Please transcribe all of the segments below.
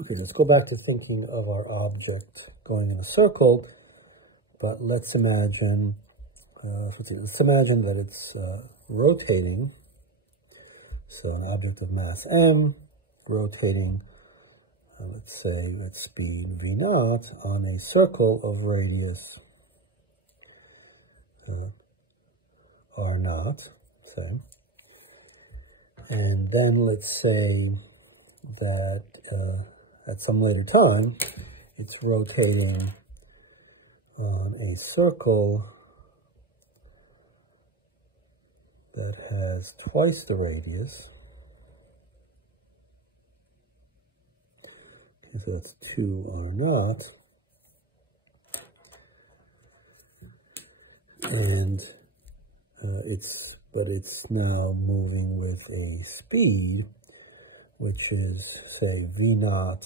Okay, let's go back to thinking of our object going in a circle, but let's imagine, that it's rotating. So an object of mass m rotating, let's say at speed v naught on a circle of radius r naught, say. And then let's say that at some later time, it's rotating on a circle that has twice the radius. Okay, so it's 2r naught. And it's now moving with a speed which is, say, v naught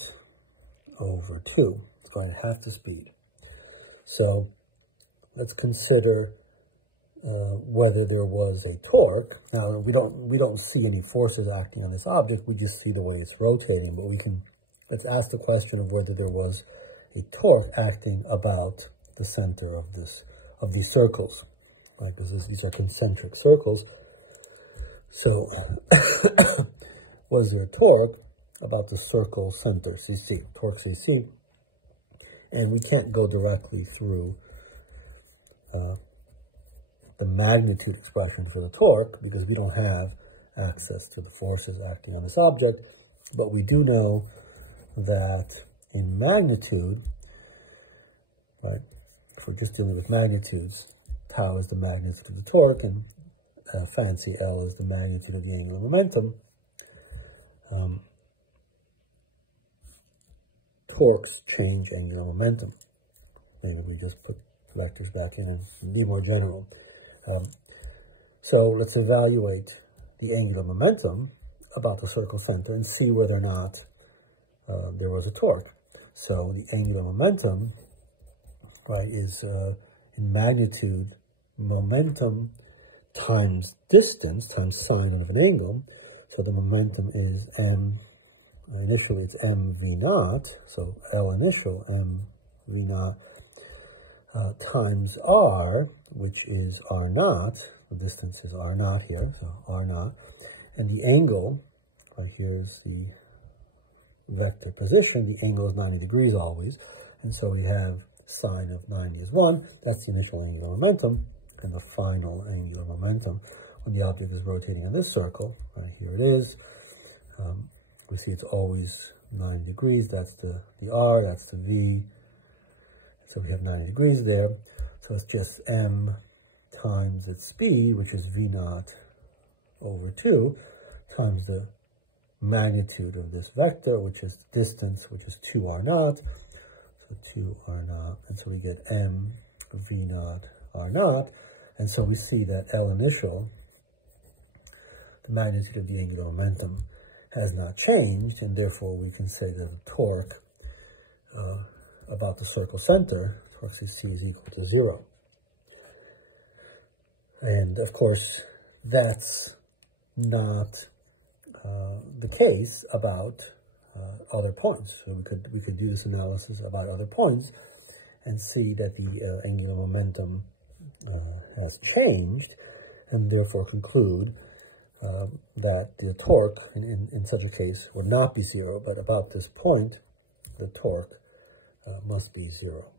over 2. It's going at half the speed. So let's consider whether there was a torque. Now, we don't see any forces acting on this object. We just see the way it's rotating. But let's ask the question of whether there was a torque acting about the center of these circles. Right? Because these are concentric circles. So was there a torque about the circle center, CC, torque CC? And we can't go directly through the magnitude expression for the torque because we don't have access to the forces acting on this object. But we do know that in magnitude, right, if we're just dealing with magnitudes, tau is the magnitude of the torque, and fancy L is the magnitude of the angular momentum. Torques change angular momentum. Maybe we just put vectors back in and be more general. So let's evaluate the angular momentum about the circle center and see whether or not there was a torque. So the angular momentum, right, is in magnitude momentum times distance times sine of an angle. So the momentum is m, initially it's m v naught, so L initial m v naught, times r, which is r naught. The distance is r naught here, so r naught. And the angle, right, here's the vector position. The angle is 90 degrees always. And so we have sine of 90 is 1. That's the initial angular momentum. And the final angular momentum when the object is rotating in this circle. Right, here it is. We see it's always 90 degrees. That's the r, that's the v. So we have 90 degrees there. So it's just m times its speed, which is v naught over 2, times the magnitude of this vector, which is distance, which is 2r naught. So 2r naught. And so we get m v naught r naught. And so we see that L initial, the magnitude of the angular momentum, has not changed, and therefore we can say that the torque about the circle center, torque CC, is equal to 0. And of course, that's not the case about other points. So we could do this analysis about other points and see that the angular momentum has changed, and therefore conclude that the torque in such a case would not be 0, but about this point, the torque must be 0.